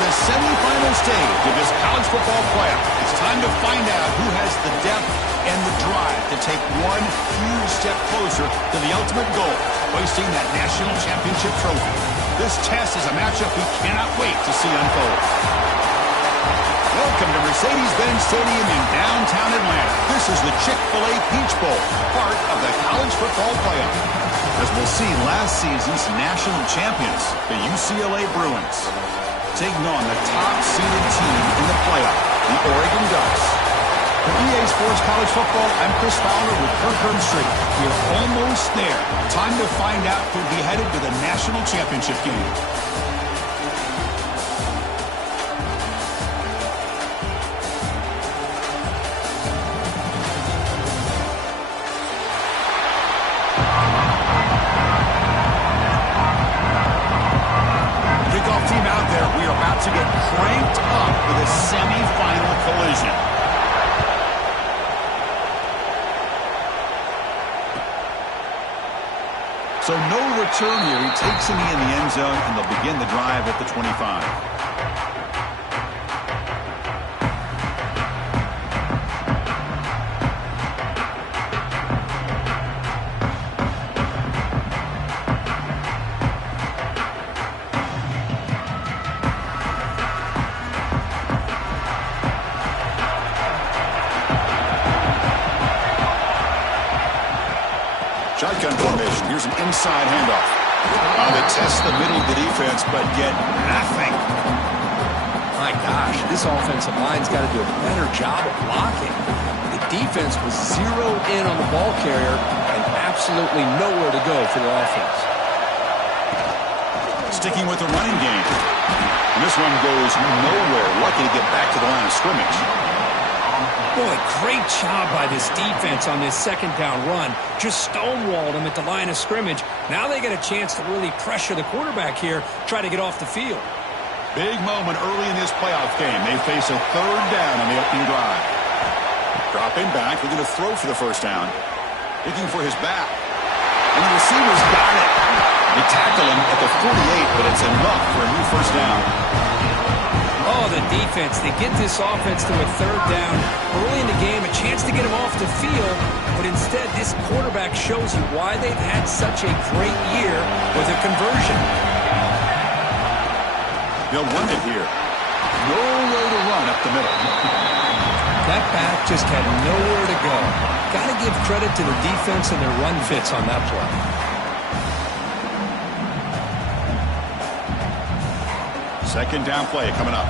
the semifinal stage of this college football playoff. It's time to find out who has the depth and the drive to take one huge step closer to the ultimate goal, hoisting that national championship trophy. This test is a matchup we cannot wait to see unfold. Welcome to Mercedes-Benz Stadium in downtown Atlanta. This is the Chick-fil-A Peach Bowl, part of the college football playoff. As we'll see, last season's national champions, the UCLA Bruins, taking on the top-seeded team in the playoff, the Oregon Ducks. For EA Sports College Football, I'm Chris Fowler with Kirk Herbstreit. We're almost there. Time to find out who'll be headed to the national championship game. Kickoff team out there. We are about to get cranked up with a semifinal collision. So no return here. He takes him in the end zone, and they'll begin the drive at the 25. Shotgun formation. Here's an inside handoff. They test the middle of the defense, but get nothing. My gosh, this offensive line's got to do a better job of blocking. The defense was zeroed in on the ball carrier and absolutely nowhere to go for the offense. Sticking with the running game. And this one goes nowhere. Lucky to get back to the line of scrimmage. Boy, great job by this defense on this second down run. Just stonewalled him at the line of scrimmage. Now they get a chance to really pressure the quarterback here, try to get off the field. Big moment early in this playoff game. They face a third down on the opening drive. Dropping back, we're going to throw for the first down. Looking for his back. And the receiver's got it. They tackle him at the 48, but it's enough for a new first down. Oh, the defense. They get this offense to a third down early in the game, a chance to get him off the field, but instead this quarterback shows you why they've had such a great year with a conversion. They'll run it here. No way to run up the middle. That back just had nowhere to go. Got to give credit to the defense and their run fits on that play. Second down play coming up.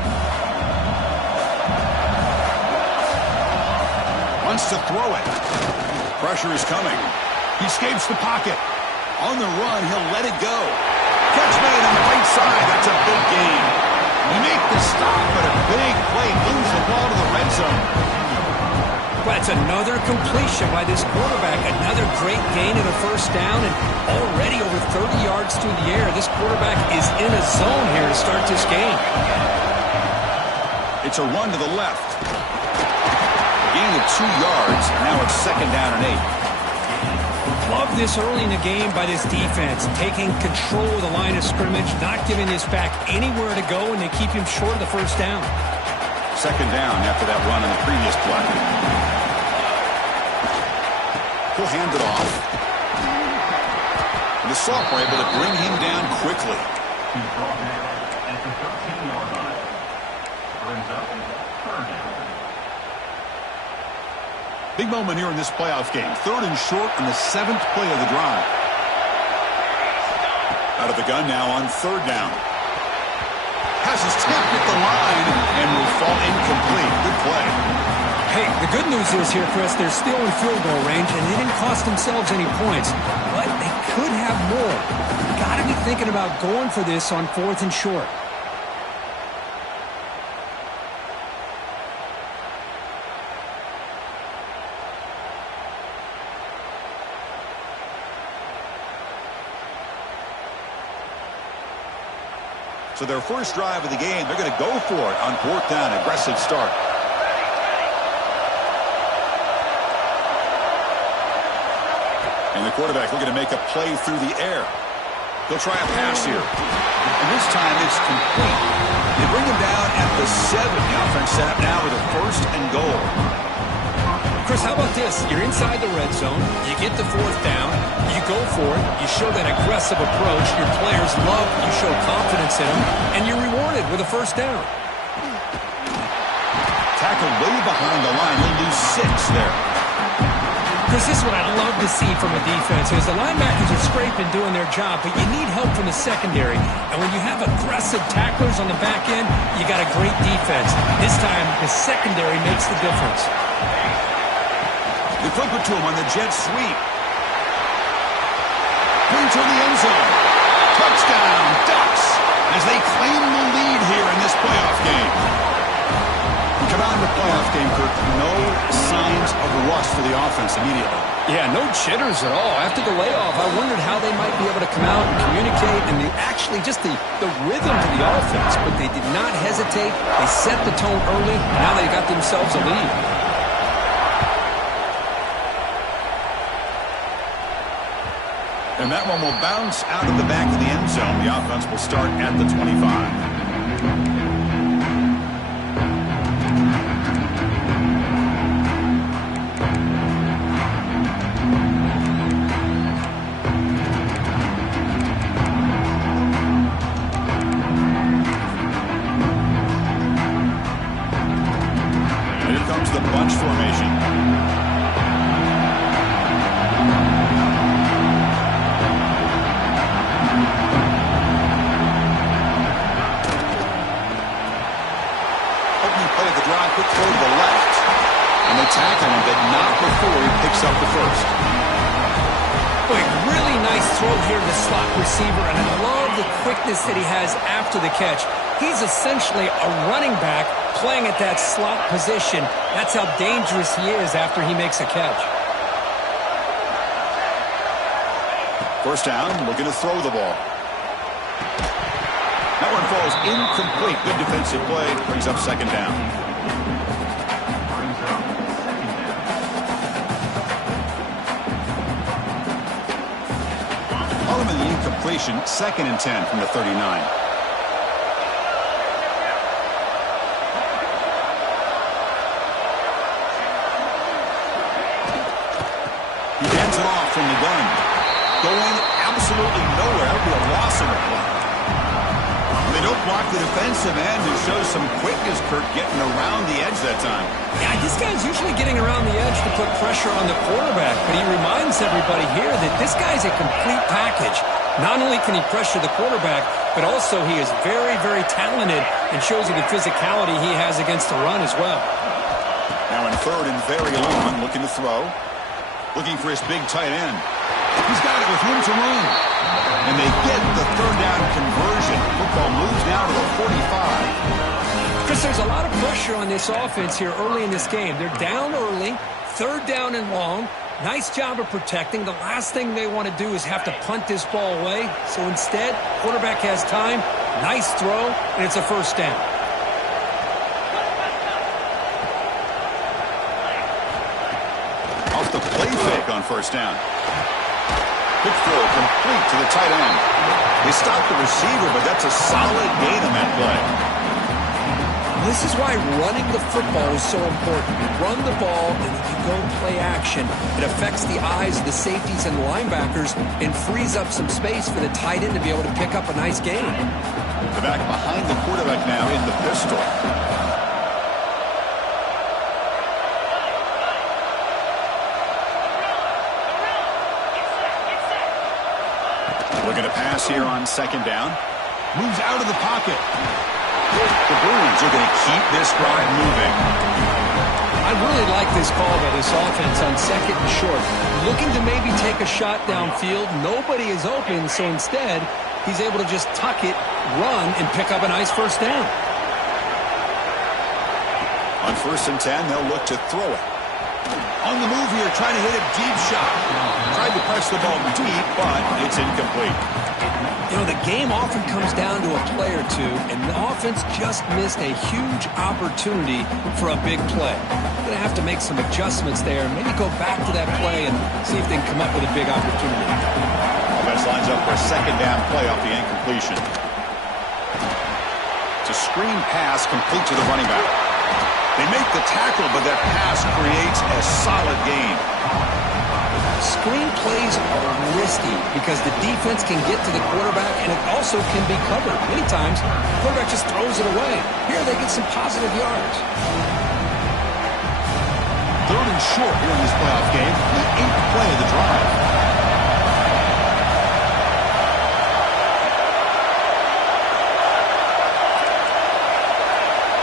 Wants to throw it. Pressure is coming. He escapes the pocket. On the run, he'll let it go. Catch made on the right side. That's a big gain. He make the stop, but a big play moves the ball to the red zone. That's another completion by this quarterback. Another great gain in a first down, and already over 30 yards through the air. This quarterback is in a zone here to start this game. It's a run to the left. Gain of 2 yards. Now it's second down and 8. Love this early in the game by this defense. Taking control of the line of scrimmage, not giving this back anywhere to go, and they keep him short of the first down. Second down after that run on the previous play. He'll hand it off. And the sophomore able to bring him down quickly. Big moment here in this playoff game. Third and short on the 7th play of the drive. Out of the gun now on third down. Has his tip at the line and will fall incomplete. Good play. Hey, the good news is here, Chris, they're still in field goal range, and they didn't cost themselves any points. But they could have more. Got to be thinking about going for this on 4th and short. So their first drive of the game, they're going to go for it on 4th down. Aggressive start. And the quarterback looking to make a play through the air. He'll try a pass here. And this time it's complete. They bring him down at the 7. The offense set up now with a 1st and goal. Chris, how about this? You're inside the red zone. You get the 4th down. You go for it. You show that aggressive approach. Your players love you show confidence in them. And you're rewarded with a 1st down. Tackled way behind the line. He'll lose 6 there. Chris, this is what I'd love to see from a defense is the linebackers are scraping doing their job, but you need help from the secondary. And when you have aggressive tacklers on the back end, you got a great defense. This time, the secondary makes the difference. They flip it to him on the jet sweep. Clean toward the end zone. Touchdown, Ducks, as they claim the lead here in this playoff game. Come out in the playoff game, Kirk. No signs of rust for the offense immediately. Yeah, no jitters at all. After the layoff, I wondered how they might be able to come out and communicate and actually just the rhythm to the offense. But they did not hesitate. They set the tone early. Now they got themselves a lead. And that one will bounce out of the back of the end zone. The offense will start at the 25. Here comes the bunch formation. Quick throw to the left, and they tackle him, but not before he picks up the 1st. Boy, really nice throw here to the slot receiver, and I love the quickness that he has after the catch. He's essentially a running back playing at that slot position. That's how dangerous he is after he makes a catch. 1st down, looking to throw the ball. That one falls incomplete. Good defensive play, brings up 2nd down. The incompletion, 2nd and 10 from the 39. He hands it off from the gun. Going absolutely nowhere. That would be a loss in the play. They don't block the defensive end, who shows some quickness, Kirk, getting around the edge that time. Yeah, this guy's usually getting around the edge to put pressure on the quarterback, but he reminds everybody here that this guy's a complete package. Not only can he pressure the quarterback, but also he is very, very talented and shows you the physicality he has against the run as well. Now in 3rd and very long, looking to throw. Looking for his big tight end. He's got it with room to run. And they get the 3rd down conversion. Football moves now to the 45. Chris, there's a lot of pressure on this offense here early in this game. They're down early, 3rd down and long. Nice job of protecting. The last thing they want to do is have to punt this ball away. So instead, quarterback has time. Nice throw, and it's a 1st down. Off the play fake on 1st down. Quick throw complete to the tight end. They stop the receiver, but that's a solid gain on that play. This is why running the football is so important. You run the ball, and then you go play action. It affects the eyes of the safeties and the linebackers and frees up some space for the tight end to be able to pick up a nice gain. The back behind the quarterback now in the pistol. Looking to pass here on 2nd down. Moves out of the pocket. The Bruins are going to keep this drive moving. I really like this call by this offense on 2nd and short. Looking to maybe take a shot downfield. Nobody is open, so instead, he's able to just tuck it, run, and pick up a nice 1st down. On 1st and 10, they'll look to throw it. On the move here, trying to hit a deep shot. Tried to press the ball deep, but it's incomplete. You know, the game often comes down to a play or two, and the offense just missed a huge opportunity for a big play. Going to have to make some adjustments there, maybe go back to that play and see if they can come up with a big opportunity. Offense lines up for a 2nd down play off the incompletion. It's a screen pass complete to the running back. They make the tackle, but that pass creates a solid gain. Screen plays are risky because the defense can get to the quarterback, and it also can be covered. Many times, the quarterback just throws it away. Here they get some positive yards. 3rd and short here in this playoff game. The 8th play of the drive.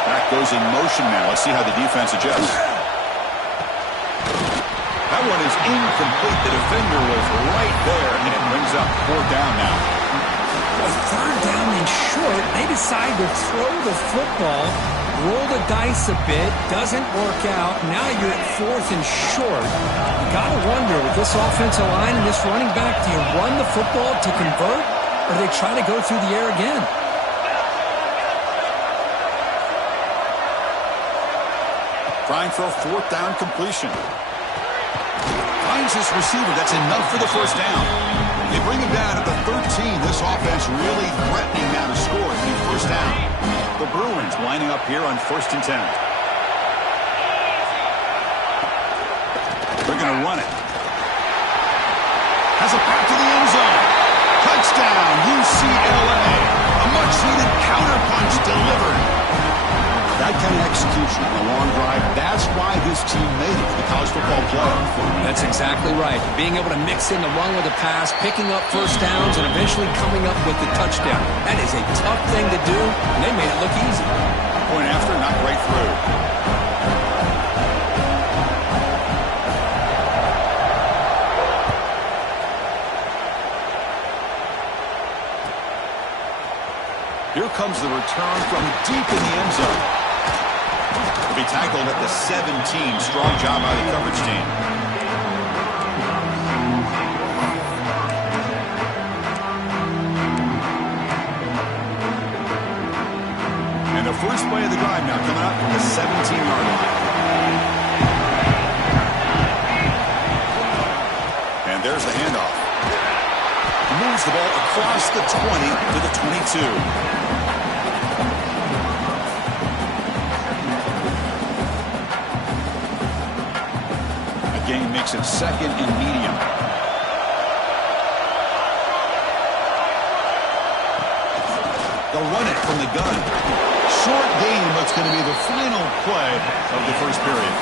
Back goes in motion now. Let's see how the defense adjusts. That one is incomplete. The defender was right there, and it brings up 4th down now. Well, 3rd down and short, they decide to throw the football, roll the dice a bit, doesn't work out. Now you're at 4th and short. You got to wonder, with this offensive line and this running back, do you run the football to convert, or do they try to go through the air again? Trying for a 4th down completion. Finds his receiver. That's enough for the 1st down. They bring him down at the 13. This offense really threatening now to score at the 1st down. The Bruins lining up here on 1st and 10. They're going to run it. Has a pass to the end zone. Touchdown, UCLA. A much-needed counterpunch delivered. That kind of execution on a long drive, that's why this team made it to the college football playoff. That's exactly right. Being able to mix in the run with the pass, picking up 1st downs, and eventually coming up with the touchdown. That is a tough thing to do, and they made it look easy. Point after, not right through. Here comes the return from deep in the end zone. Be tackled at the 17. Strong job by the coverage team. And the first play of the drive now coming up at the 17-yard line. And there's the handoff. He moves the ball across the 20 to the 22. Gain makes it 2nd and medium. They'll run it from the gun. Short gain, but it's going to be the final play of the 1st period.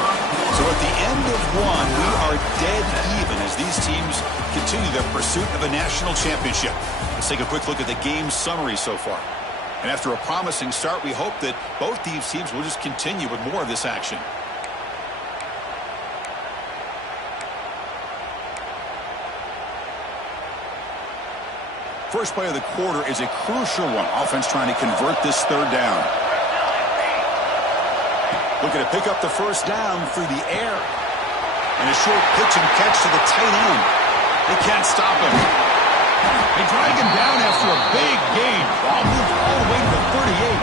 So at the end of 1, we are dead even as these teams continue their pursuit of a national championship. Let's take a quick look at the game summary so far. And after a promising start, we hope that both these teams will just continue with more of this action. First play of the quarter is a crucial one. Offense trying to convert this 3rd down. Looking to pick up the 1st down through the air. And a short pitch and catch to the tight end. They can't stop him. They drag him down after a big gain. Ball moved all the way to the 38.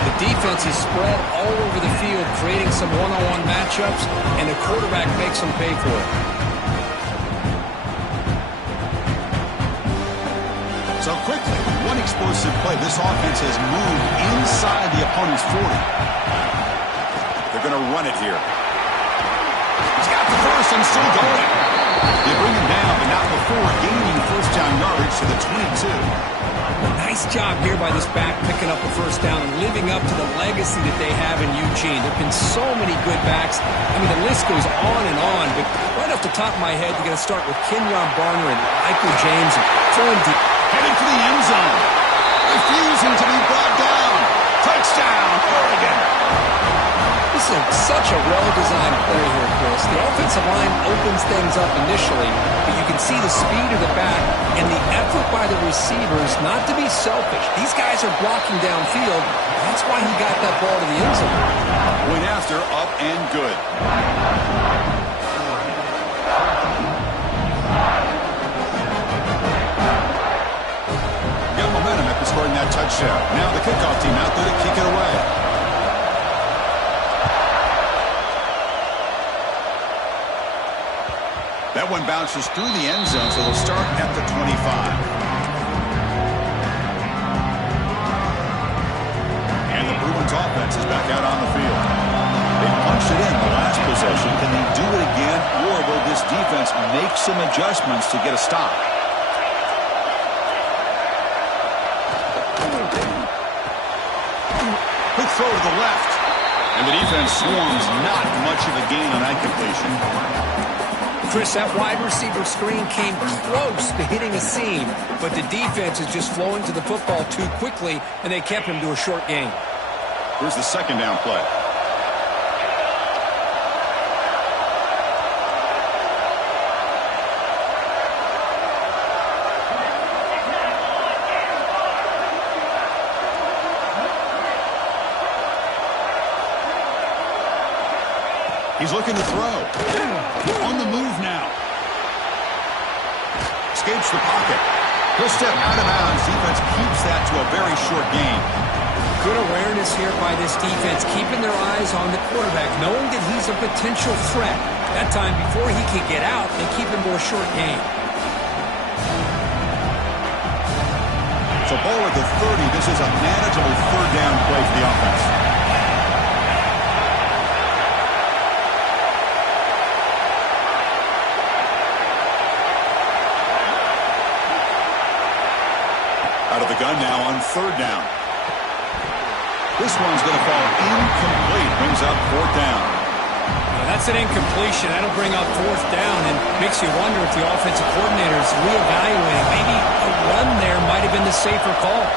The defense is spread all over the field, creating some one-on-one matchups, and the quarterback makes them pay for it. So quickly, one explosive play. This offense has moved inside the opponent's 40. They're going to run it here. He's got the first and still going. They bring him down, but not before gaining 1st down yardage to the 22. Nice job here by this back picking up a 1st down and living up to the legacy that they have in Eugene. There have been so many good backs. I mean, the list goes on and on, but right off the top of my head, you're going to start with Kenyon Barner and Michael James and throwing deep. Heading for the end zone. Refusing to be brought down. Touchdown, Oregon. This is such a well-designed play here, Chris. The offensive line opens things up initially, but you can see the speed of the back and the effort by the receivers not to be selfish. These guys are blocking downfield. That's why he got that ball to the end zone. Went after, up and good. Got momentum after scoring that touchdown. Now the kickoff team out there to kick it away. That one bounces through the end zone, so they'll start at the 25. offense is back out on the field. They punched it in the last possession. Can they do it again, or will this defense make some adjustments to get a stop? Quick throw to the left. And the defense swarms. Not much of a gain on that completion. Chris, that wide receiver screen came close to hitting a seam, but the defense is just flowing to the football too quickly, and they kept him to a short gain. Here's the second down play. He's looking to throw. On the move now. Escapes the pocket. He'll step out of bounds. Defense keeps that to a very short gain. Good awareness here by this defense, keeping their eyes on the quarterback, knowing that he's a potential threat. That time, before he can get out, they keep him to a short gain. So ball at the 30. This is a manageable third down play for the offense. Out of the gun now on third down. This one's going to fall incomplete. Brings up fourth down. That's an incompletion. That'll bring up fourth down and makes you wonder if the offensive coordinator is reevaluating. Maybe a run there might have been the safer call.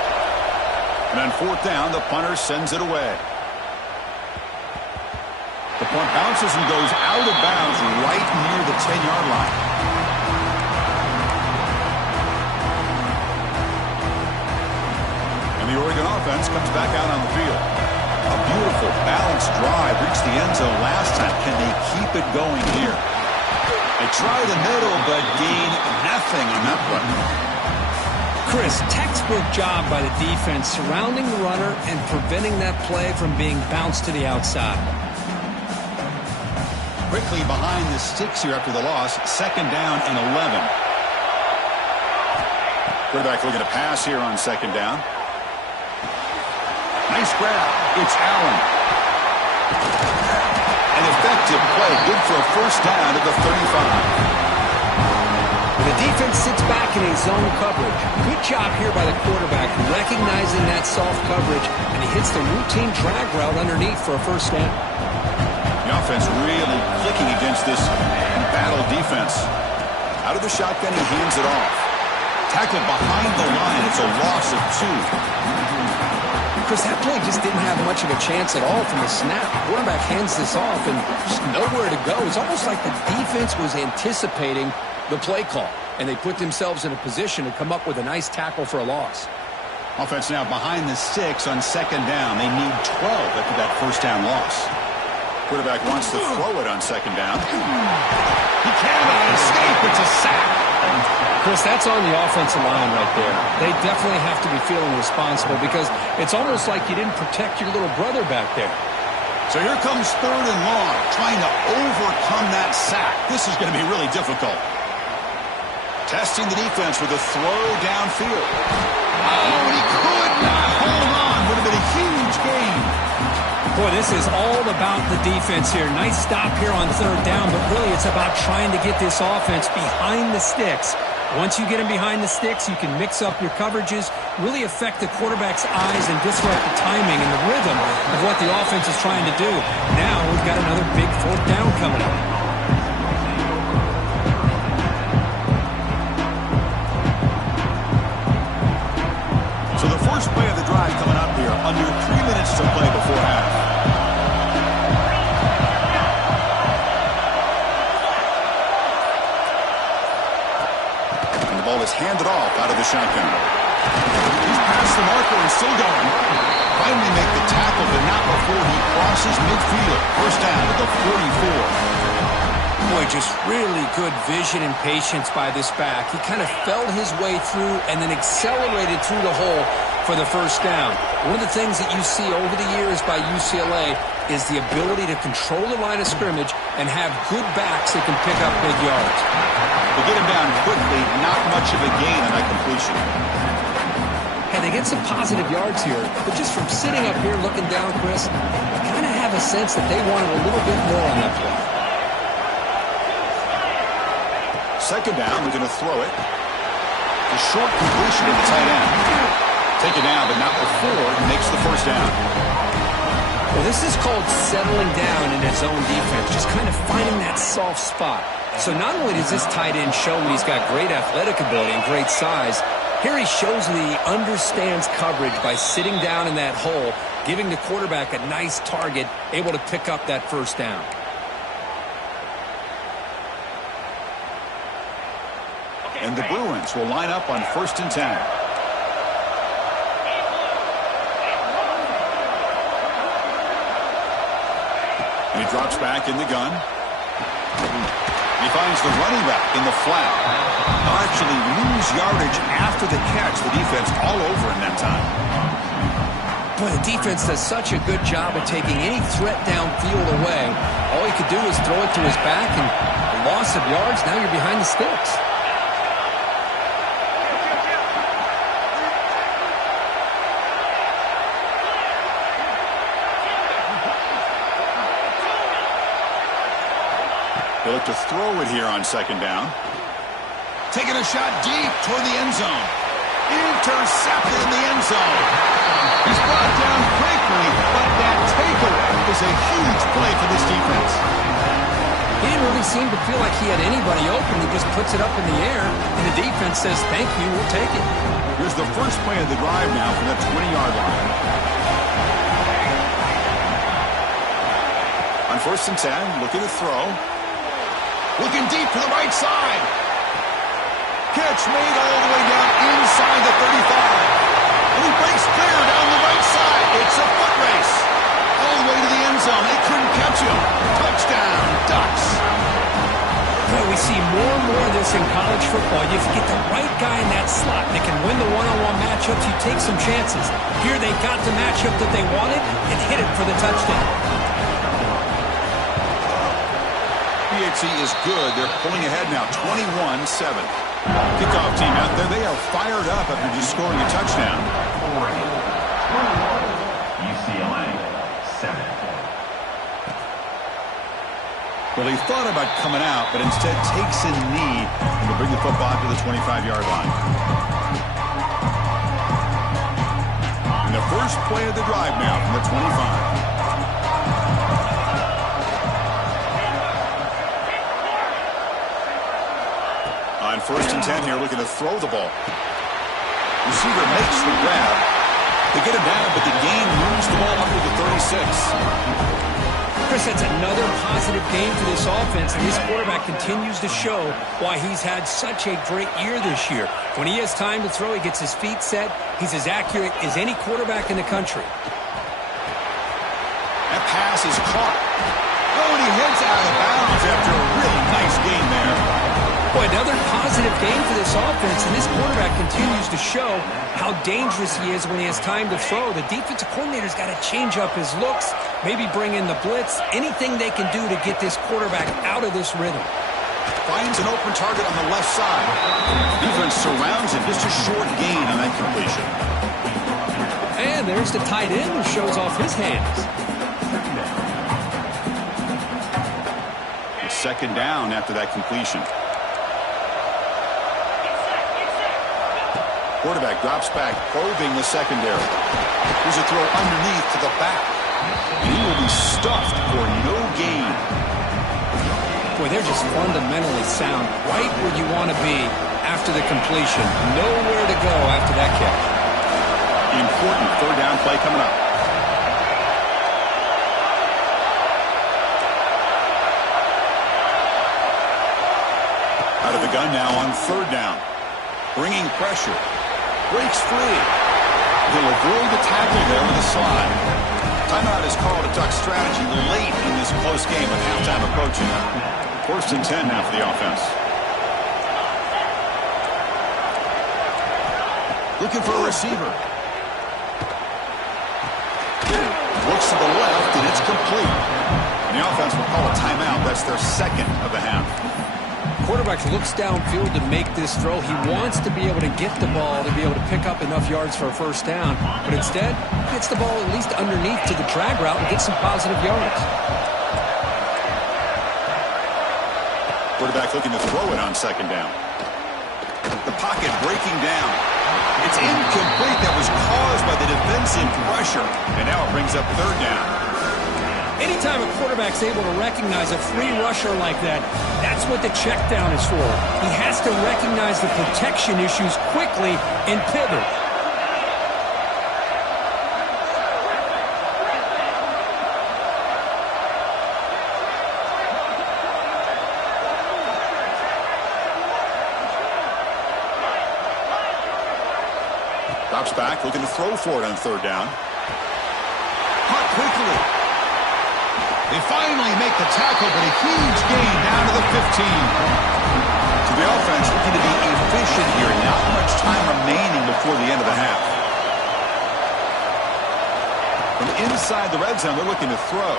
And on fourth down, the punter sends it away. The punt bounces and goes out of bounds right near the 10-yard line. The Oregon offense comes back out on the field. A beautiful, balanced drive. Reached the end zone last time. Can they keep it going here? They try the middle, but gain nothing on that play. Chris, textbook job by the defense surrounding the runner and preventing that play from being bounced to the outside. Quickly behind the sticks here after the loss. Second down and 11. Quarterback looking to pass here on second down. Nice grab. It's Allen. An effective play. Good for a first down at the 35. The defense sits back in a zone coverage. Good job here by the quarterback, recognizing that soft coverage, and he hits the routine drag route underneath for a first down. The offense really clicking against this battle defense. Out of the shotgun, he hands it off. Tackled behind the line. It's a loss of 2. Chris, that play just didn't have much of a chance at all from the snap. The quarterback hands this off and just nowhere to go. It's almost like the defense was anticipating the play call, and they put themselves in a position to come up with a nice tackle for a loss. Offense now behind the sticks on second down. They need 12 after that first down loss. Quarterback wants to throw it on second down. He cannot escape. It's a sack. Chris, that's on the offensive line right there. They definitely have to be feeling responsible because it's almost like you didn't protect your little brother back there. So here comes third and long, trying to overcome that sack. This is going to be really difficult. Testing the defense with a throw downfield. Oh, and he could not hold on. Would have been a huge gain. Boy, this is all about the defense here. Nice stop here on third down, but really it's about trying to get this offense behind the sticks. Once you get them behind the sticks, you can mix up your coverages, really affect the quarterback's eyes and disrupt the timing and the rhythm of what the offense is trying to do. Now we've got another big fourth down coming up. So the first play of the drive coming up here, under 3 minutes to play before half. Ball is handed off out of the shotgun. He's past the marker and still going. Finally make the tackle, but not before he crosses midfield. First down at the 44. Boy, just really good vision and patience by this back. He kind of felt his way through and then accelerated through the hole for the first down. One of the things that you see over the years by UCLA is the ability to control the line of scrimmage and have good backs that can pick up big yards. To get him down quickly, not much of a gain on that completion. Hey, Yeah, they get some positive yards here, but just from sitting up here looking down, Chris, I kind of have a sense that they wanted a little bit more on that play. Second down, they're going to throw it. The short completion to the tight end. Take it down, but not before he makes the first down. Well, this is called settling down in his own defense, just kind of finding that soft spot. So not only does this tight end show that he's got great athletic ability and great size, here he shows that he understands coverage by sitting down in that hole, giving the quarterback a nice target, able to pick up that first down. And the Bruins will line up on 1st and 10. And he drops back in the gun. He finds the running back in the flat. They'll actually lose yardage after the catch. The defense all over in that time. Boy, the defense does such a good job of taking any threat downfield away. All he could do is throw it to his back, and a loss of yards, now you're behind the sticks. They look to throw it here on 2nd down. Taking a shot deep toward the end zone. Intercepted in the end zone. He's brought down quickly, but that takeaway is a huge play for this defense. He didn't really seem to feel like he had anybody open. He just puts it up in the air, and the defense says, thank you, we'll take it. Here's the first play of the drive now from that 20-yard line. On 1st and 10, looking to throw. Looking deep to the right side. Catch made all the way down inside the 35. And he breaks clear down the right side. It's a foot race. All the way to the end zone. They couldn't catch him. Touchdown, Ducks. Boy, we see more and more of this in college football. If you get the right guy in that slot that can win the one-on-one matchups, you take some chances. Here they got the matchup that they wanted and hit it for the touchdown. Is good. They're pulling ahead now, 21-7. Kickoff team out there. They are fired up after just scoring a touchdown. UCLA 7. Well, he thought about coming out, but instead takes a knee and will bring the football to the 25-yard line. And the first play of the drive now from the 25. On 1st and 10 here, looking to throw the ball. Receiver makes the grab. They get it down, but the gain moves the ball up to the 36. Chris, that's another positive game for this offense, and this quarterback continues to show why he's had such a great year this year. When he has time to throw, he gets his feet set. He's as accurate as any quarterback in the country. That pass is caught. Oh, and he heads out of bounds after a really nice game there. Boy, another positive game for this offense, and this quarterback continues to show how dangerous he is when he has time to throw. The defensive coordinator's got to change up his looks, maybe bring in the blitz, anything they can do to get this quarterback out of this rhythm. Finds an open target on the left side. Defense surrounds him, just a short gain on that completion. And there's the tight end who shows off his hands. It's 2nd down after that completion. Quarterback drops back, probing the secondary. Here's a throw underneath to the back. And he will be stuffed for no gain. Boy, they're just fundamentally sound, right where you want to be after the completion. Nowhere to go after that catch. Important 3rd down play coming up. Out of the gun now on 3rd down. Bringing pressure. Breaks free. He'll avoid the tackle there with a slide. Timeout is called a Duck strategy late in this close game with halftime approaching. 1st and 10 now for the offense. Looking for a receiver. Looks to the left, and it's complete. And the offense will call a timeout. That's their 2nd of the half. quarterback looks downfield to make this throw. He wants to be able to get the ball to be able to pick up enough yards for a first down. But instead, he gets the ball at least underneath to the drag route and gets some positive yards. Quarterback looking to throw it on second down. The pocket breaking down. It's incomplete. That was caused by the defensive pressure. And now it brings up third down. Anytime a quarterback's able to recognize a free rusher like that, that's what the check down is for. He has to recognize the protection issues quickly and pivot. Drops back, looking to throw for it on third down. Caught quickly. They finally make the tackle, but a huge gain down to the 15. So the offense looking to be efficient here. Not much time remaining before the end of the half. From inside the red zone, they're looking to throw.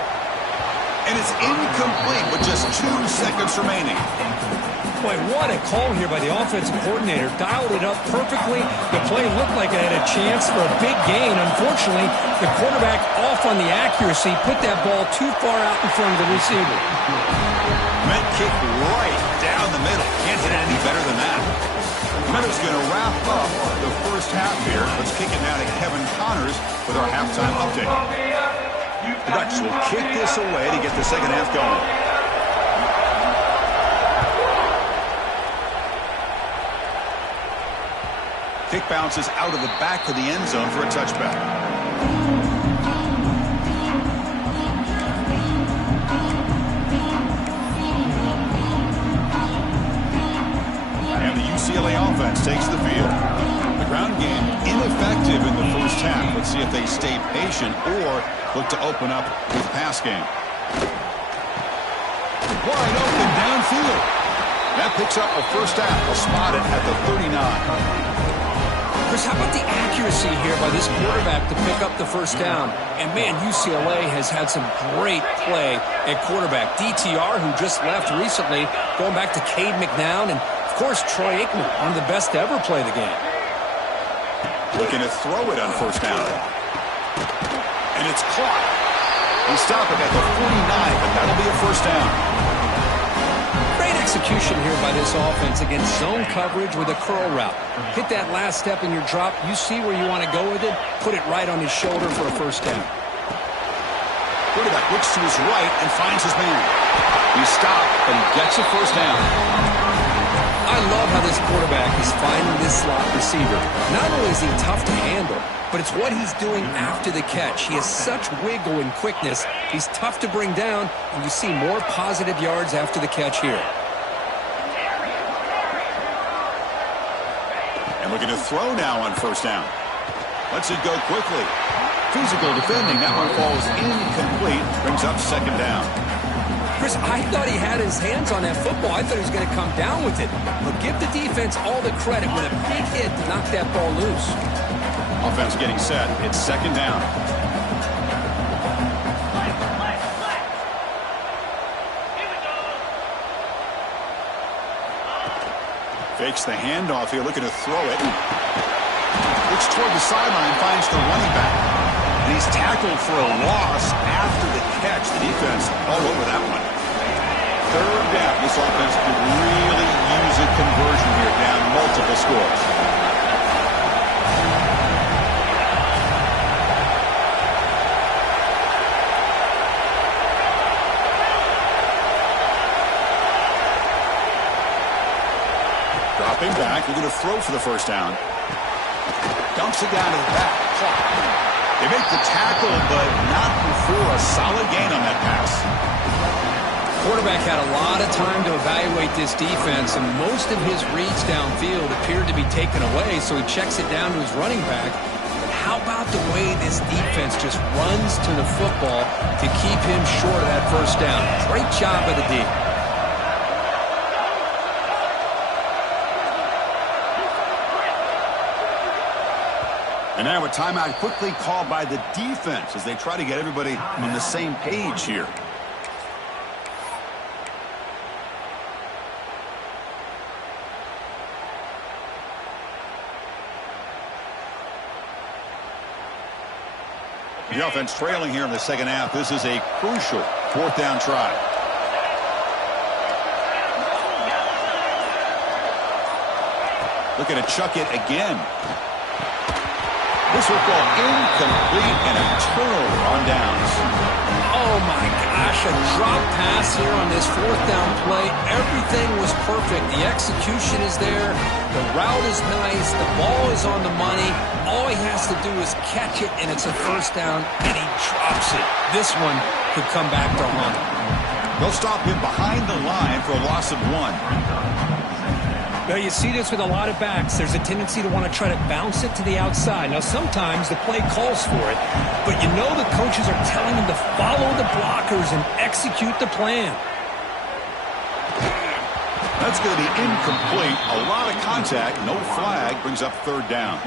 And it's incomplete with just 2 seconds remaining. Boy, what a call here by the offensive coordinator. Dialed it up perfectly. The play looked like it had a chance for a big gain. Unfortunately, the quarterback off on the accuracy, put that ball too far out in front of the receiver. Meant kick right down the middle. Can't hit it any better than that. Meadows going to wrap up the first half here. Let's kick it now to Kevin Connors with our halftime update. The Ducks will kick this away to get the second half going. Kick bounces out of the back of the end zone for a touchback. And the UCLA offense takes the field. The ground game ineffective in the first half. Let's see if they stay patient or look to open up with pass game. Wide open downfield. That picks up a first down. They'll spot it at the 39. Chris, how about the accuracy here by this quarterback to pick up the first down? And, man, UCLA has had some great play at quarterback. DTR, who just left recently, going back to Cade McNown, and, of course, Troy Aikman, one of the best to ever play the game. Looking to throw it on first down. And it's caught. They stop it at the 49, but that'll be a first down. Great execution here by this offense against zone coverage with a curl route. Hit that last step in your drop. You see where you want to go with it. Put it right on his shoulder for a first down. Quarterback looks to his right and finds his man. He stopped, but he gets a first down. I love how this quarterback is finding this slot receiver. Not only is he tough to handle, but it's what he's doing after the catch. He has such wiggle and quickness. He's tough to bring down, and you see more positive yards after the catch here. And looking to throw now on first down. Lets it go quickly. Physical defending. That one falls incomplete. Brings up second down. Chris, I thought he had his hands on that football. I thought he was going to come down with it. But give the defense all the credit with a big hit to knock that ball loose. Offense getting set. It's second down. Fakes the handoff here, looking to throw it. Looks toward the sideline, finds the running back. And he's tackled for a loss after the catch. The defense all over that one. Third down. This offense could really use a conversion here, down multiple scores. Dropping back, we're going to throw for the first down. Dumps it down to the back. They make the tackle, but not before a solid gain on that pass. Quarterback had a lot of time to evaluate this defense, and most of his reads downfield appeared to be taken away, so he checks it down to his running back. But how about the way this defense just runs to the football to keep him short of that first down? Great job by the D. And now a timeout quickly called by the defense as they try to get everybody on the same page here. The offense trailing here in the second half. This is a crucial fourth down try. Looking to chuck it again. This will go incomplete and a turnover on downs. Oh my gosh, a drop pass here on this fourth down play. Everything was perfect. The execution is there. The route is nice. The ball is on the money. All he has to do is catch it, and it's a first down, and he drops it. This one could come back to haunt him. They'll stop him behind the line for a loss of 1. Now, you see this with a lot of backs. There's a tendency to want to try to bounce it to the outside. Now, sometimes the play calls for it, but you know the coaches are telling them to follow the blockers and execute the plan. That's going to be incomplete. A lot of contact. No flag. Brings up third down.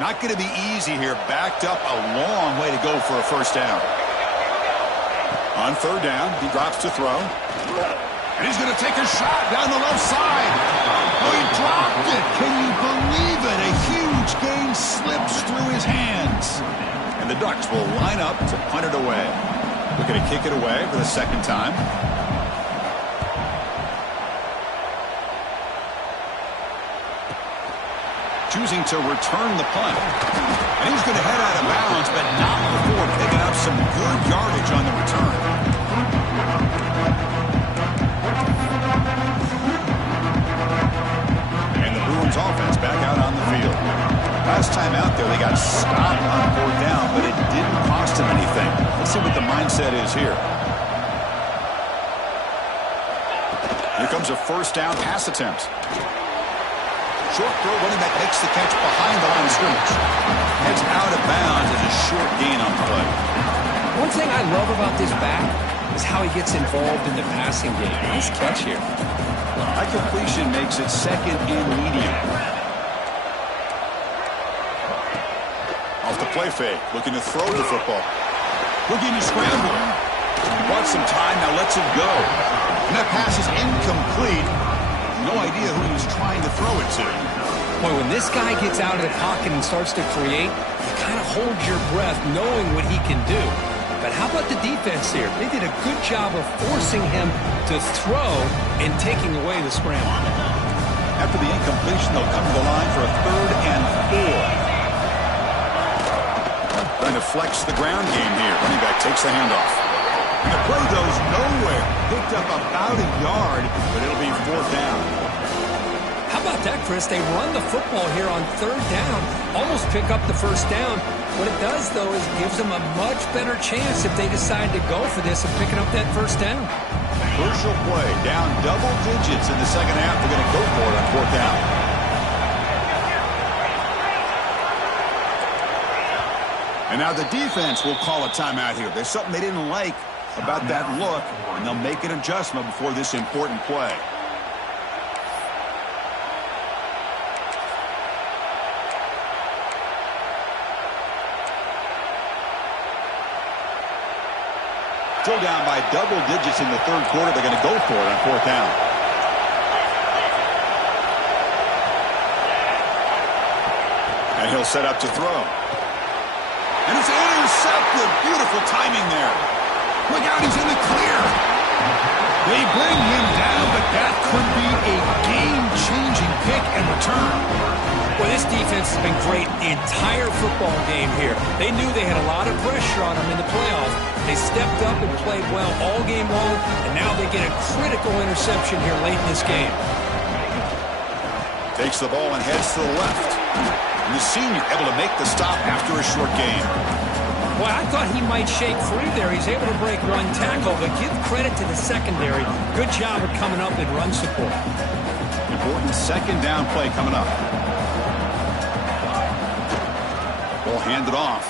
Not going to be easy here. Backed up a long way to go for a first down. On third down, he drops to throw. And he's going to take a shot down the left side. Oh, he dropped it. Can you believe it? A huge gain slips through his hands. And the Ducks will line up to punt it away. Looking to kick it away for the second time. Choosing to return the punt. And he's going to head out of bounds, but not before picking up some good yardage on the return. And the Bruins offense back out on the field. Last time out there, they got stopped on fourth down, but it didn't cost them anything. Let's see what the mindset is here. Here comes a first down pass attempt. Short throw, running back makes the catch behind the line of scrimmage. It's out of bounds as a short gain on the play. One thing I love about this back is how he gets involved in the passing game. Nice catch here. That completion makes it second and medium. Off the play fake, looking to throw the football. Looking to scramble. Bought some time, now lets it go. And that pass is incomplete. No idea who he was trying to throw it to. Boy, when this guy gets out of the pocket and starts to create, you kind of hold your breath knowing what he can do. But how about the defense here? They did a good job of forcing him to throw and taking away the scramble. After the incompletion, they'll come to the line for a 3rd and 4. Trying to flex the ground game here. Running back takes the handoff. And the play goes nowhere. Picked up about a yard, but it'll be 4th down. How about that, Chris? They run the football here on 3rd down, almost pick up the first down. What it does, though, is it gives them a much better chance if they decide to go for this and picking up that first down. Crucial play. Down double digits in the second half. They're going to go for it on 4th down. And now the defense will call a timeout here. There's something they didn't like about that look, and they'll make an adjustment before this important play. Still down by double digits in the 3rd quarter. They're going to go for it on 4th down. And he'll set up to throw. And it's intercepted. Beautiful timing there. Look out, he's in the clear. They bring him down, but that could be a game-changing pick and return. Well, this defense has been great the entire football game here. They knew they had a lot of pressure on them in the playoffs. They stepped up and played well all game long, and now they get a critical interception here late in this game. Takes the ball and heads to the left. And the senior able to make the stop after a short gain. Boy, I thought he might shake free there. He's able to break one tackle, but give credit to the secondary. Good job of coming up in run support. Important 2nd down play coming up. Ball handed off.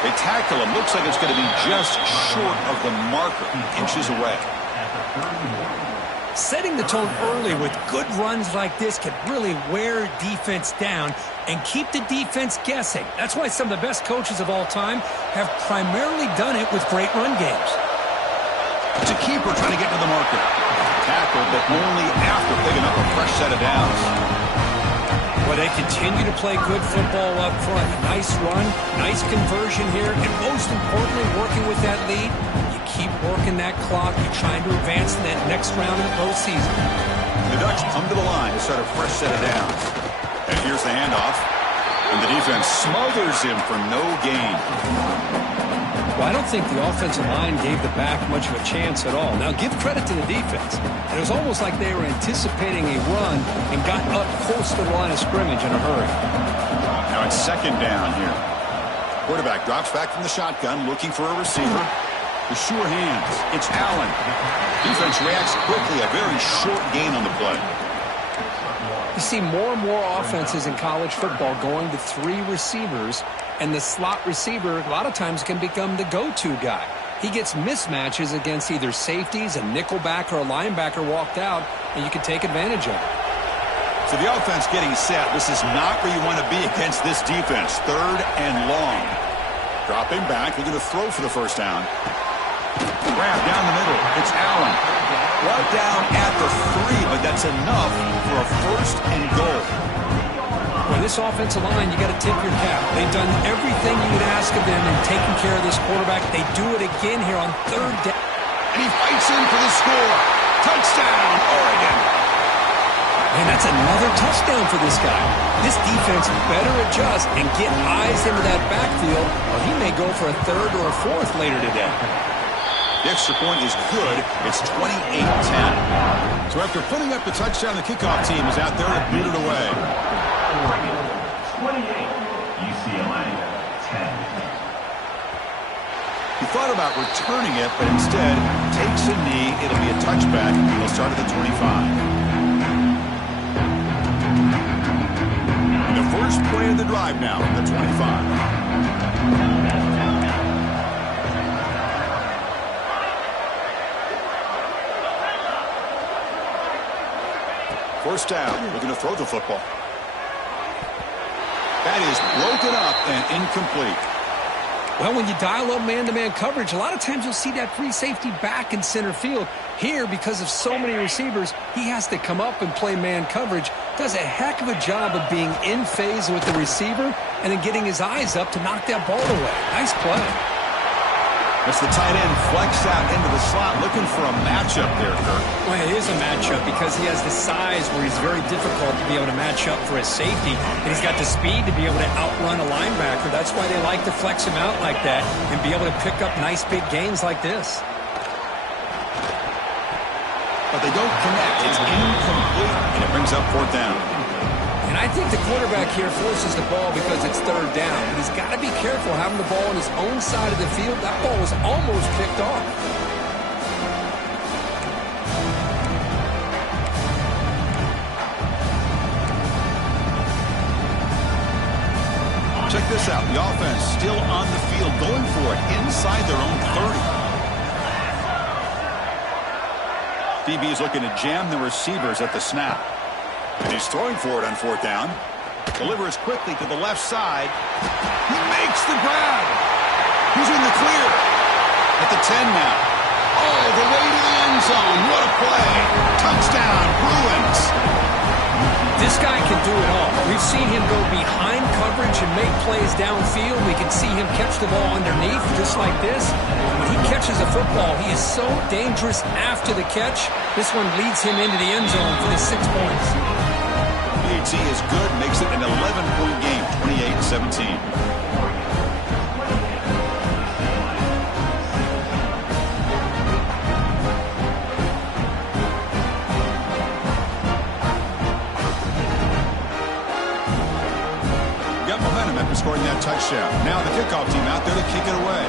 They tackle him. Looks like it's going to be just short of the marker. Inches away. Setting the tone early with good runs like this can really wear defense down and keep the defense guessing. That's why some of the best coaches of all time have primarily done it with great run games. It's a keeper trying to get to the marker. Tackle, but only after picking up a fresh set of downs. Well, they continue to play good football up front. Nice run, nice conversion here, and most importantly, working with that lead, you keep working that clock. You're trying to advance in that next round of the postseason. The Ducks come to the line to start a fresh set of downs. And here's the handoff, and the defense smothers him for no gain. Well, I don't think the offensive line gave the back much of a chance at all. Now, give credit to the defense. It was almost like they were anticipating a run and got up close to the line of scrimmage in a hurry. Now it's second down here. Quarterback drops back from the shotgun, looking for a receiver. With sure hands, it's Allen. Defense reacts quickly, a very short gain on the play. You see more and more offenses in college football going to 3 receivers, and the slot receiver a lot of times can become the go-to guy. He gets mismatches against either safeties, a nickelback, or a linebacker walked out, and you can take advantage of it. So the offense getting set. This is not where you want to be against this defense. Third and long. Dropping back, looking to throw for the first down. Grab down the middle. It's Allen. Brought down at the 3, but that's enough for a first and goal. Well, this offensive line, you got to tip your cap. They've done everything you would ask of them in taking care of this quarterback. They do it again here on third down. And he fights in for the score. Touchdown, Oregon. And that's another touchdown for this guy. This defense better adjust and get eyes into that backfield, or he may go for a third or a fourth later today. The extra point is good. It's 28-10. So after putting up the touchdown, the kickoff team is out there to boot it away. Oregon 28, UCLA 10. He thought about returning it, but instead takes a knee. It'll be a touchback. He'll start at the 25. And the first play of the drive now from the 25. First down, looking to throw the football. That is broken up and incomplete. Well, when you dial up man-to-man coverage, a lot of times you'll see that free safety back in center field. Here, because of so many receivers, he has to come up and play man coverage. Does a heck of a job of being in phase with the receiver and then getting his eyes up to knock that ball away. Nice play. That's the tight end flexed out into the slot, looking for a matchup there, Kirk. Well, it is a matchup because he has the size where he's very difficult to be able to match up for his safety. And he's got the speed to be able to outrun a linebacker. That's why they like to flex him out like that and be able to pick up nice big gains like this. But they don't connect. It's incomplete, and it brings up fourth down. And I think the quarterback here forces the ball because it's third down. But he's got to be careful having the ball on his own side of the field. That ball was almost picked off. Check this out. The offense still on the field, going for it inside their own 30. DB is looking to jam the receivers at the snap. And he's throwing for it on fourth down. Delivers quickly to the left side. He makes the grab. He's in the clear. At the 10 now. All the way to the end zone. What a play. Touchdown, Bruins. This guy can do it all. We've seen him go behind coverage and make plays downfield. We can see him catch the ball underneath just like this. When he catches a football, he is so dangerous after the catch. This one leads him into the end zone for the 6 points. PAT is good, makes it an 11-point game, 28-17. Got momentum after scoring that touchdown. Now the kickoff team out there to kick it away.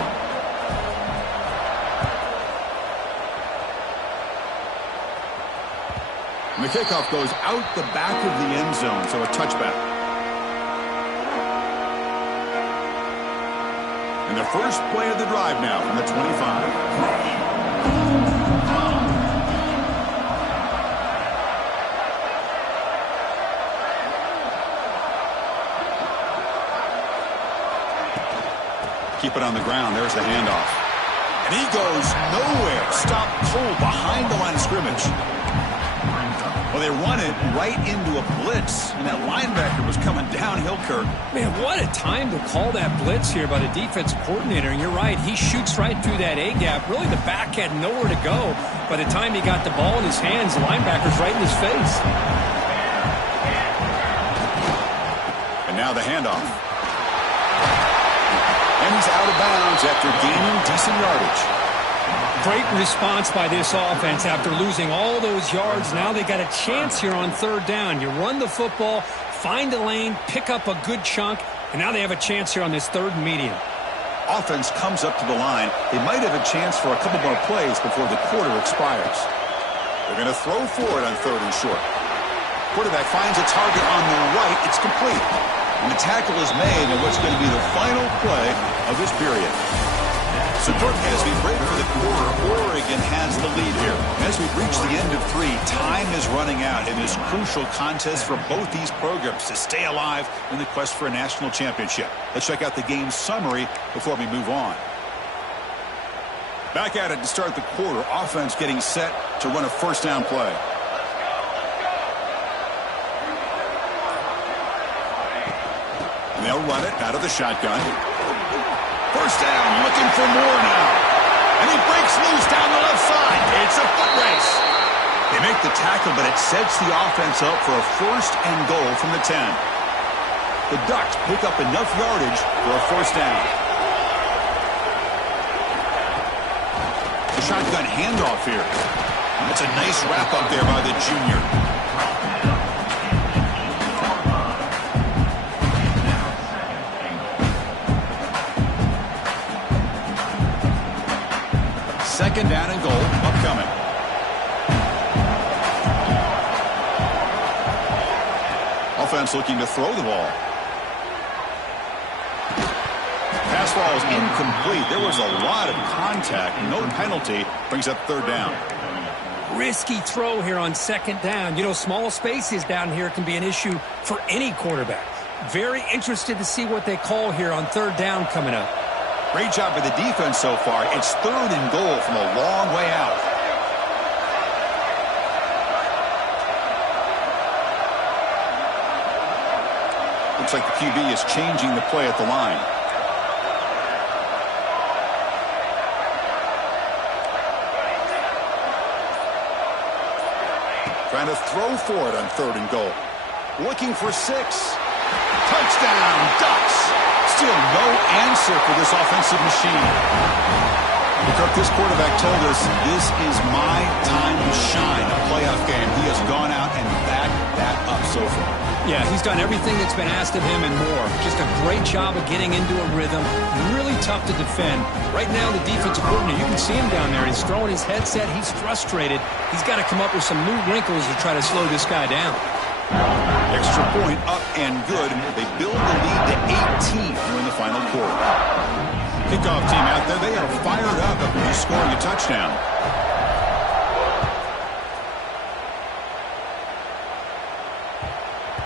And the kickoff goes out the back of the end zone, so a touchback. And the first play of the drive now from the 25. Keep it on the ground. There's the handoff. And he goes nowhere. Stopped cold behind the line of scrimmage. Well, they run it right into a blitz, and that linebacker was coming downhill, Kirk. Man, what a time to call that blitz here by the defensive coordinator. And you're right, he shoots right through that A-gap. Really, the back had nowhere to go. By the time he got the ball in his hands, the linebacker's right in his face. And now the handoff. And he's out of bounds after gaining decent yardage. Great response by this offense after losing all those yards. Now they got a chance here on third down. You run the football, find a lane, pick up a good chunk, and now they have a chance here on this third and medium. Offense comes up to the line. They might have a chance for a couple more plays before the quarter expires. They're going to throw for it on third and short. Quarterback finds a target on the right. It's complete. And the tackle is made in what's going to be the final play of this period. So, Kirk, as we break for the quarter, Oregon has the lead here. As we reach the end of 3, time is running out in this crucial contest for both these programs to stay alive in the quest for a national championship. Let's check out the game summary before we move on. Back at it to start the quarter. Offense getting set to run a first down play. And they'll run it out of the shotgun. First down, looking for more now. And he breaks loose down the left side. It's a foot race. They make the tackle, but it sets the offense up for a first and goal from the 10. The Ducks pick up enough yardage for a first down. The shotgun handoff here. That's a nice wrap up there by the junior. Second down and goal upcoming. Offense looking to throw the ball. Pass ball is incomplete. There was a lot of contact. No penalty. Brings up third down. Risky throw here on second down. You know, small spaces down here can be an issue for any quarterback. Very interested to see what they call here on third down coming up. Great job by the defense so far. It's third and goal from a long way out. Looks like the QB is changing the play at the line. Trying to throw for it on third and goal. Looking for 6. Touchdown, Ducks. Still no answer for this offensive machine. Because this quarterback told us this is my time to shine. A playoff game. He has gone out and backed that up so far. Yeah, he's done everything that's been asked of him and more. Just a great job of getting into a rhythm. Really tough to defend. Right now, the defensive coordinator, you can see him down there. He's throwing his headset. He's frustrated. He's got to come up with some new wrinkles to try to slow this guy down. Extra point up and good. They build the lead to 18 here in the final quarter. Kickoff team out there. They are fired up after just scoring a touchdown.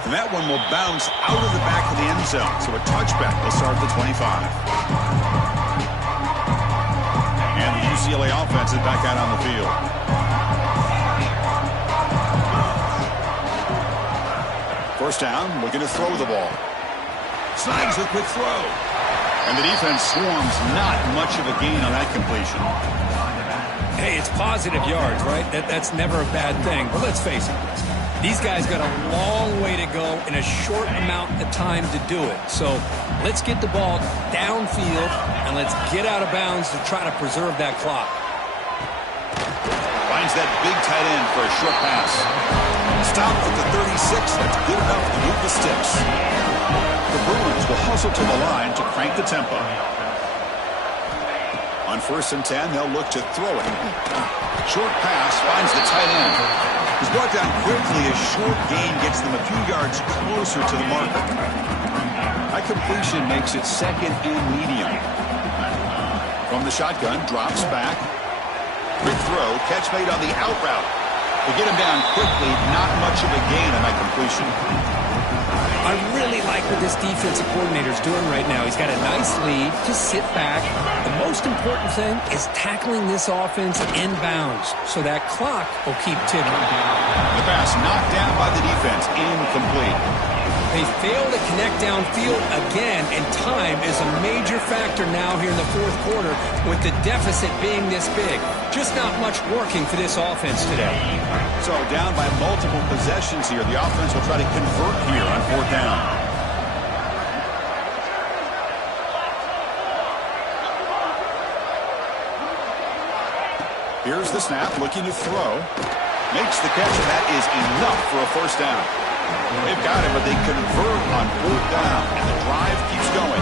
And that one will bounce out of the back of the end zone. So a touchback will start at the 25. And the UCLA offense is back out on the field. First down, looking to throw the ball. Snags a quick throw. And the defense swarms, not much of a gain on that completion. Hey, it's positive yards, right? That's never a bad thing. But let's face it, these guys got a long way to go in a short amount of time to do it. So let's get the ball downfield, and let's get out of bounds to try to preserve that clock. Finds that big tight end for a short pass. Stop at the 36. That's good enough to move the sticks. The Bruins will hustle to the line to crank the tempo. On 1st and 10, they'll look to throw it. Short pass finds the tight end. He's brought down quickly. A short gain gets them a few yards closer to the marker. That completion makes it second and medium. From the shotgun, drops back. Quick throw, catch made on the out route. They get him down quickly, not much of a gain on that completion. I really like what this defensive coordinator is doing right now. He's got a nice lead. Just sit back. The most important thing is tackling this offense inbounds so that clock will keep ticking. The pass knocked down by the defense. Incomplete. They fail to connect downfield again, and time is a major factor now here in the fourth quarter with the deficit being this big. Just not much working for this offense today. So down by multiple possessions here. The offense will try to convert here on fourth down. Here's the snap, looking to throw. Makes the catch, and that is enough for a first down. They've got it, but they convert on fourth down, and the drive keeps going.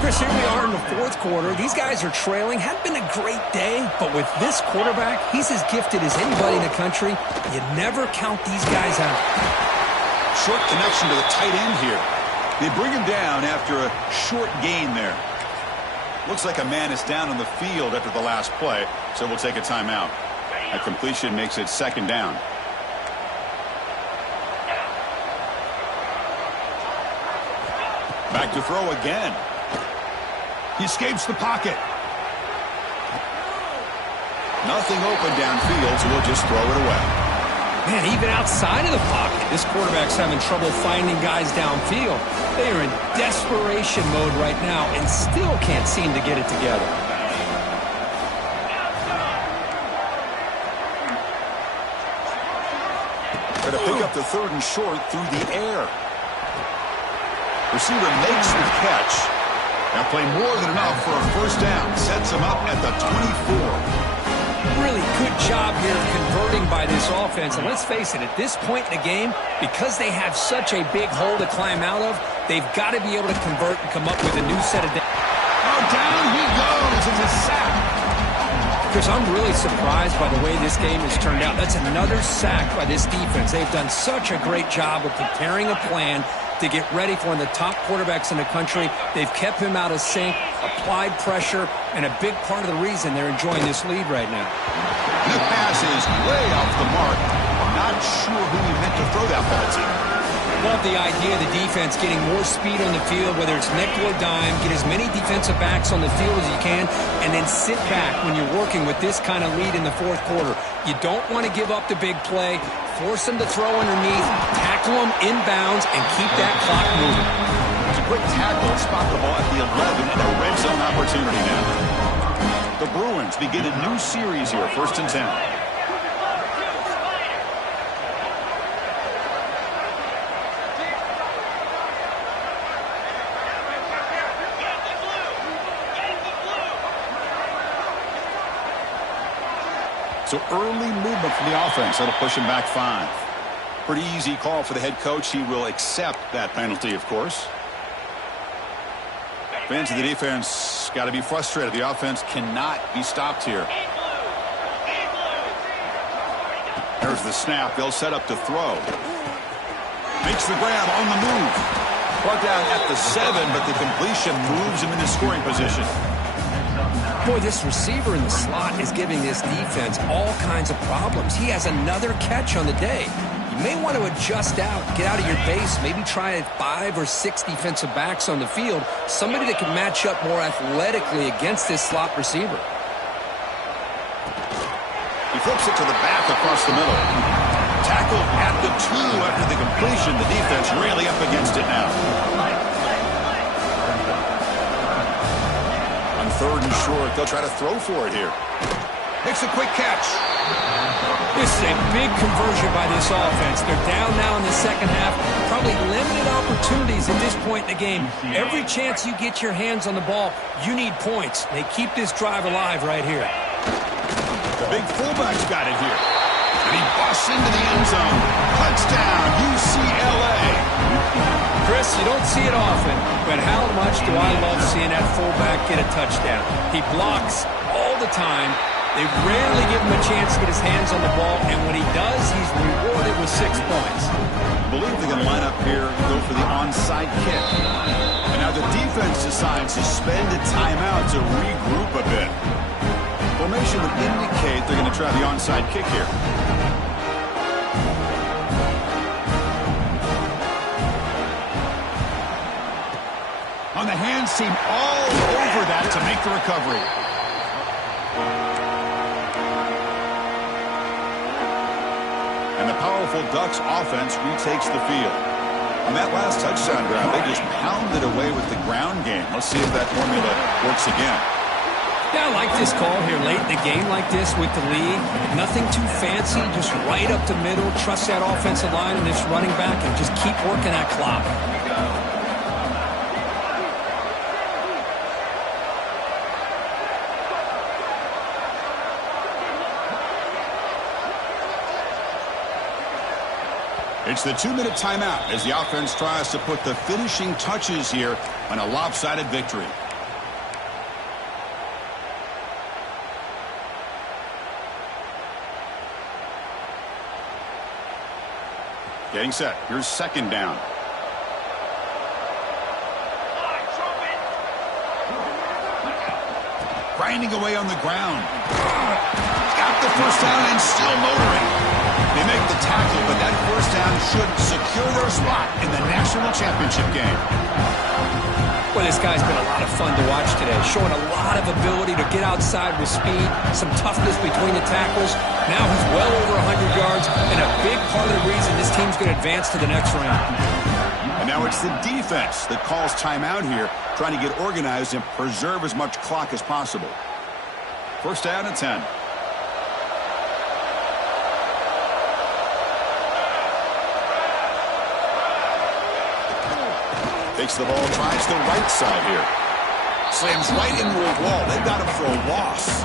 Chris, here we are in the fourth quarter. These guys are trailing. Hadn't been a great day, but with this quarterback, he's as gifted as anybody in the country. You never count these guys out. Short connection to the tight end here. They bring him down after a short gain there. Looks like a man is down on the field after the last play, so we'll take a timeout. A completion makes it second down. Back to throw again. He escapes the pocket. Nothing open downfield, so we'll just throw it away. Man, even outside of the pocket, this quarterback's having trouble finding guys downfield. They are in desperation mode right now and still can't seem to get it together. Going to pick up the third and short through the air. Receiver makes the catch. Now play more than enough for a first down. Sets him up at the 24. Really good job here of converting by this offense. And let's face it, at this point in the game, because they have such a big hole to climb out of, they've got to be able to convert and come up with a new set of... Oh, down he goes. It's a sack. Chris, I'm really surprised by the way this game has turned out. That's another sack by this defense. They've done such a great job of preparing a plan to get ready for one of the top quarterbacks in the country. They've kept him out of sync, applied pressure, and a big part of the reason they're enjoying this lead right now. The pass is way off the mark. Not sure who he meant to throw that ball to. Love the idea of the defense getting more speed on the field, whether it's nickel or dime, get as many defensive backs on the field as you can, and then sit back when you're working with this kind of lead in the fourth quarter. You don't want to give up the big play. Force them to throw underneath, tackle them inbounds, and keep that clock moving. It's a quick tackle and spot the ball at the 11 and a red zone opportunity now. The Bruins begin a new series here, 1st and 10. So early movement from the offense. That'll push him back 5. Pretty easy call for the head coach. He will accept that penalty, of course. Fans of the defense got to be frustrated. The offense cannot be stopped here. There's the snap. They'll set up to throw. Makes the grab on the move. Brought down at the 7, but the completion moves him into scoring position. Boy, this receiver in the slot is giving this defense all kinds of problems. He has another catch on the day. You may want to adjust out, get out of your base, maybe try 5 or 6 defensive backs on the field, somebody that can match up more athletically against this slot receiver. He flips it to the back across the middle. Tackled at the 2 after the completion. The defense really up against it now. On 3rd and short, they'll try to throw for it here. Makes a quick catch. This is a big conversion by this offense. They're down now in the second half. Probably limited opportunities at this point in the game. Every chance you get your hands on the ball, you need points. They keep this drive alive right here. The big fullback's got it here. And he busts into the end zone. Touchdown, UCLA. Chris, you don't see it often, but how much do I love seeing that fullback get a touchdown. He blocks all the time. They rarely give him a chance to get his hands on the ball, and when he does, he's rewarded with 6 points. I believe they're going to line up here and go for the onside kick. And now the defense decides to spend a timeout to regroup a bit. Formation would indicate they're going to try the onside kick here. defense seemed all over that to make the recovery. And the powerful Ducks offense retakes the field. On that last touchdown drive, they just pounded away with the ground game. Let's see if that formula works again. Yeah, I like this call here late in the game like this with the lead. Nothing too fancy, just right up the middle. Trust that offensive line and this running back and just keep working that clock. It's the 2-minute timeout as the offense tries to put the finishing touches here on a lopsided victory. Getting set. Here's second down. Grinding away on the ground. Got the first down and still motoring. They make the tackle, but that first down should secure their spot in the national championship game. Well, this guy's been a lot of fun to watch today, showing a lot of ability to get outside with speed, some toughness between the tackles. Now he's well over 100 yards, and a big part of the reason this team's going to advance to the next round. And now it's the defense that calls timeout here, trying to get organized and preserve as much clock as possible. First down and 10. Takes the ball, tries the right side here. Slams right into a wall. They've got him for a loss.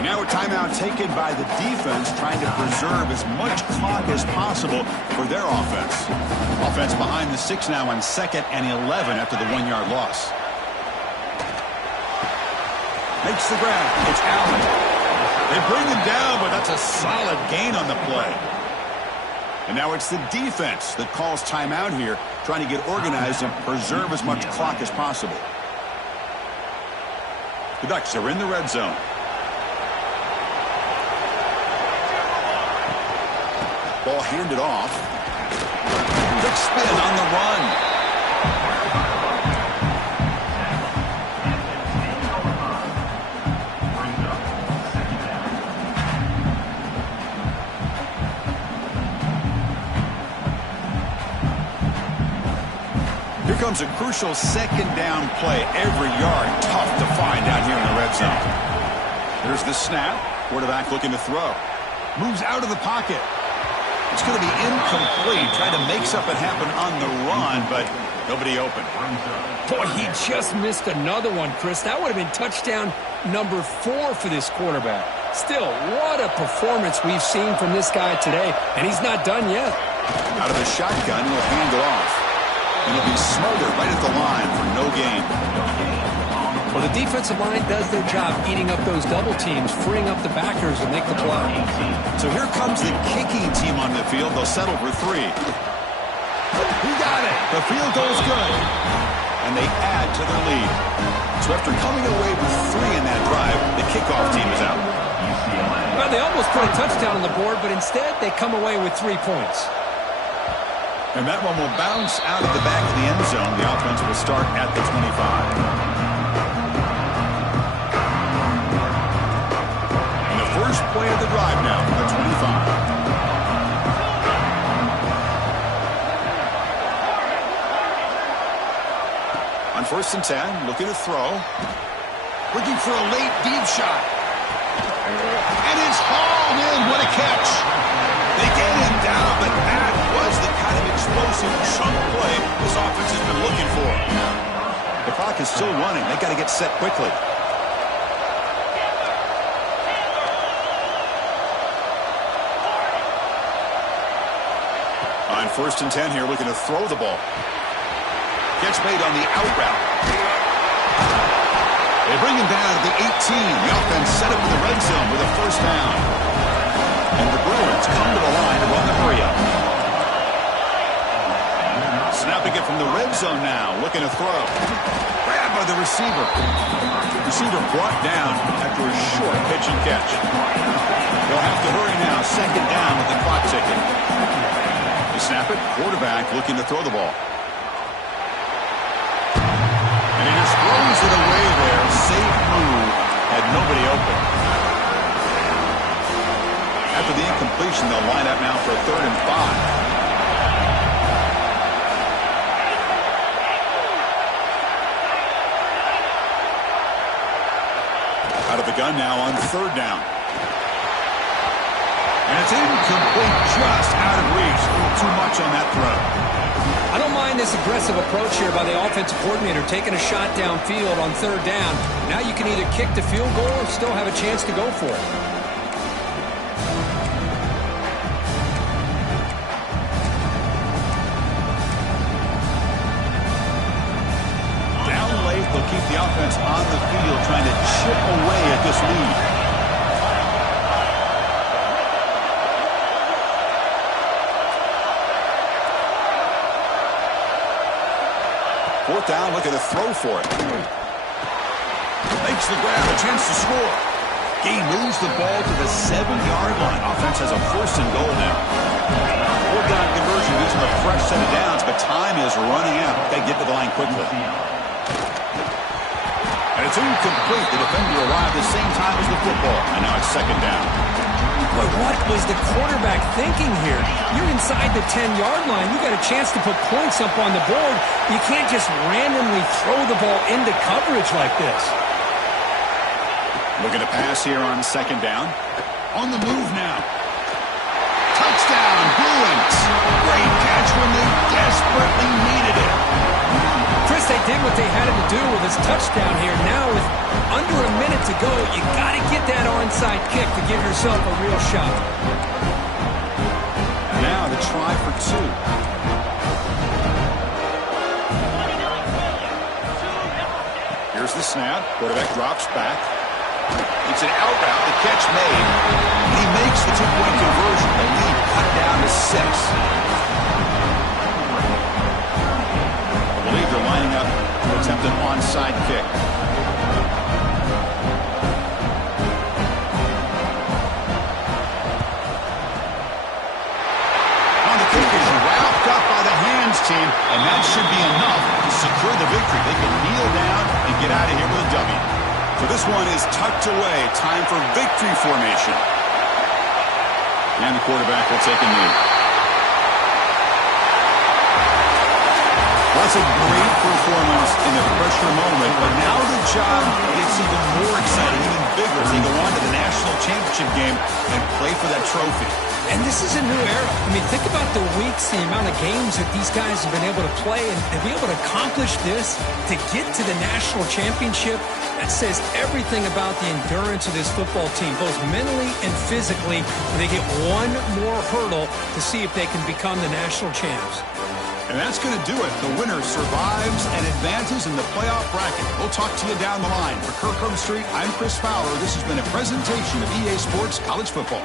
And now a timeout taken by the defense, trying to preserve as much clock as possible for their offense. Offense behind the 6 now on 2nd and 11 after the 1-yard loss. Makes the grab. It's Allen. They bring him down, but that's a solid gain on the play. And now it's the defense that calls timeout here, trying to get organized and preserve as much clock as possible. The Ducks are in the red zone. Ball handed off. Quick spin on the run. Here comes a crucial second down play. Every yard tough to find out here in the red zone. There's the snap. Quarterback looking to throw. Moves out of the pocket. It's going to be incomplete. Tried to make something happen on the run, but nobody open. Boy, he just missed another one, Chris. That would have been touchdown number 4 for this quarterback. Still, what a performance we've seen from this guy today, and he's not done yet. Out of the shotgun, he'll hand it off. And he'll be smothered right at the line for no gain. Well, the defensive line does their job eating up those double teams, freeing up the backers and make the play. So here comes the kicking team on the field. They'll settle for 3. He got it. The field goal's good. And they add to their lead. So after coming away with 3 in that drive, the kickoff team is out. Well, they almost put a touchdown on the board, but instead they come away with 3 points. And that one will bounce out of the back of the end zone. The offense will start at the 25. And the first play of the drive now, the 25. On 1st and 10, looking to throw. Looking for a late deep shot. And it's hauled in. What a catch. They get him down, but that was the kind of explosive chunk play this offense has been looking for. The clock is still running. They got to get set quickly. On 1st and 10 here, looking to throw the ball. Gets made on the out route. They bring him down at the 18. The offense set up in the red zone with a first down. And the Bruins come to the line to run the hurry-up. Snapping it from the red zone now, looking to throw. Grabbed by the receiver. Receiver brought down after a short pitch and catch. They'll have to hurry now, 2nd down with the clock ticking. They snap it, quarterback looking to throw the ball. And he just throws it away there. Safe move. Had nobody open. After the incompletion, they'll line up now for a 3rd and 5. Out of the gun now on 3rd down. And it's incomplete, just out of reach. A little too much on that throw. I don't mind this aggressive approach here by the offensive coordinator, taking a shot downfield on 3rd down. Now you can either kick the field goal or still have a chance to go for it. Down late, they'll keep the offense on the field, trying to chip away at this lead. 4th down, look at the throw for it. Makes the grab, a chance to score. He moves the ball to the 7-yard line. Offense has a 1st and goal now. 4th down conversion using a fresh set of downs, but time is running out. Got to get to the line quickly. And it's incomplete. The defender arrived the same time as the football, and now it's 2nd down. But what was the quarterback thinking here? You're inside the 10-yard line. You got a chance to put points up on the board. You can't just randomly throw the ball into coverage like this. Looking to pass here on 2nd down. On the move now. Touchdown, Bruins. Great catch when they desperately needed it. Chris, they did what they had to do with his touchdown here. Now with under a minute to go, you got to get that onside kick to give yourself a real shot. Now the try for 2. Here's the snap. Quarterback drops back. It's an out route. The catch made. And he makes the 2-point conversion. The lead cut down to 6. I believe they're lining up to attempt an onside kick. On the kick is wrapped up by the hands team, and that should be enough to secure the victory. They can kneel down and get out of here with a W. So this one is tucked away. Time for victory formation. And the quarterback will take a knee. That's a great performance in a pressure moment, but now the job gets even more exciting, even bigger as they go on to the national championship game and play for that trophy. And this is a new era. I mean, think about the weeks, the amount of games that these guys have been able to play, and to be able to accomplish this, to get to the national championship, that says everything about the endurance of this football team, both mentally and physically. They get one more hurdle to see if they can become the national champs. And that's going to do it. The winner survives and advances in the playoff bracket. We'll talk to you down the line. For Kirk Street, I'm Chris Fowler. This has been a presentation of EA Sports College Football.